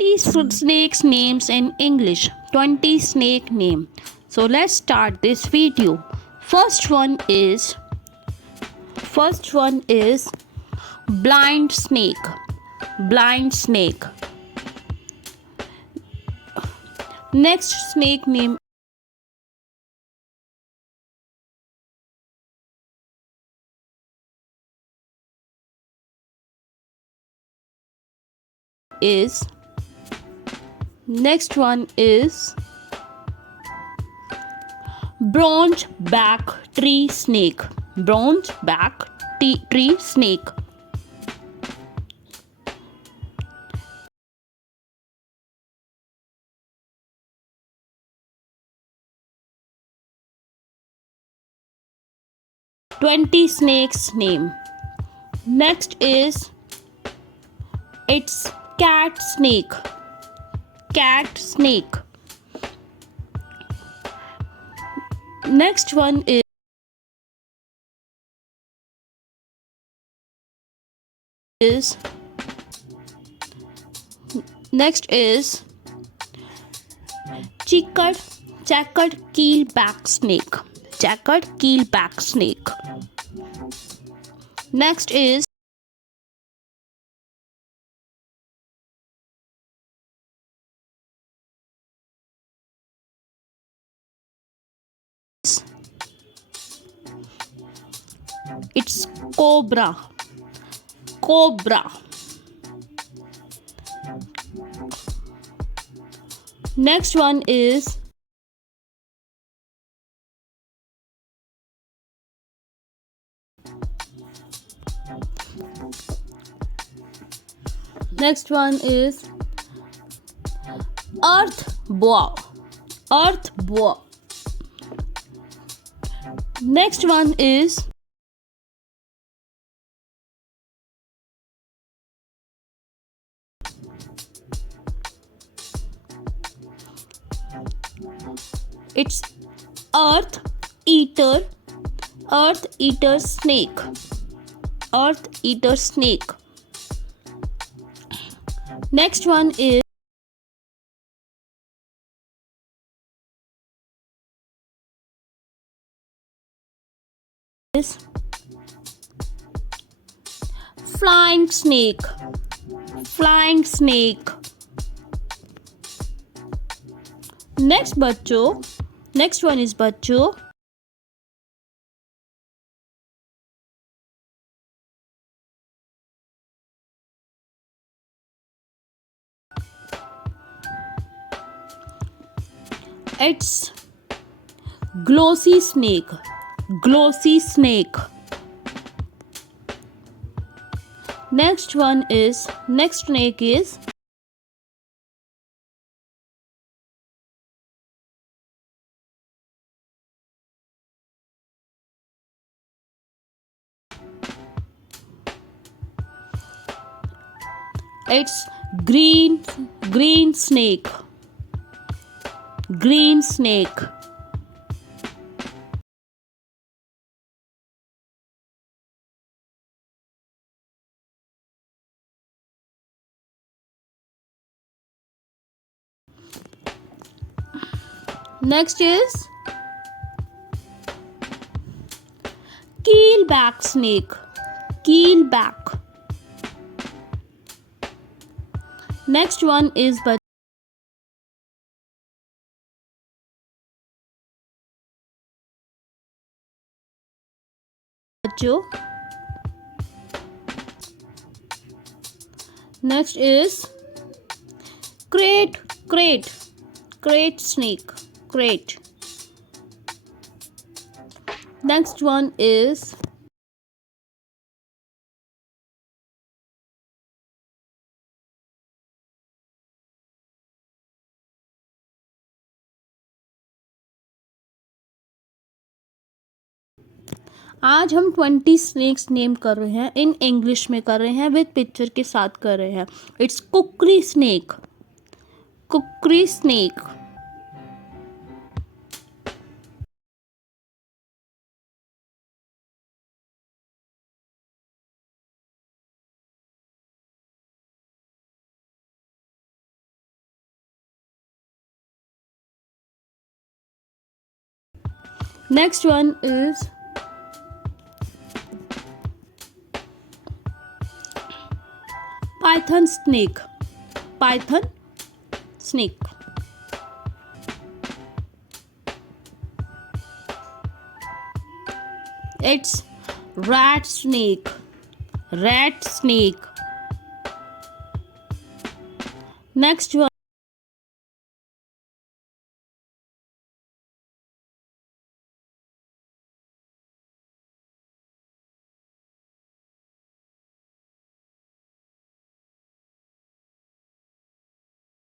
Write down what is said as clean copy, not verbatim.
20 snakes names in English. 20 snake name. So let's start this video. First one is blind snake. Blind snake. Next snake name is next one is bronze back tree snake. Bronze back tree snake. "20 snakes name. Next is it's cat snake. Cat snake. Next one is checkered keelback snake. Checkered keelback snake. Next is it's cobra. Cobra. Next one is earth boa. Earth boa. Next one is it's earth eater snake. Earth eater snake. Next one is flying snake. Flying snake. Next one is बच्चों it's glossy snake. Glossy snake. Next snake is it's green snake. Green snake. Next is keelback snake. Keelback. Next one is बच्चों next is crate snake. Crate. Next one is आज हम 20 snacks name कर रहे हैं in English में कर रहे हैं विद पिक्चर के साथ कर रहे हैं. It's cookery snake. Cookery snake. Next one is python snake. Python snake. It's rat snake. Rat snake. Next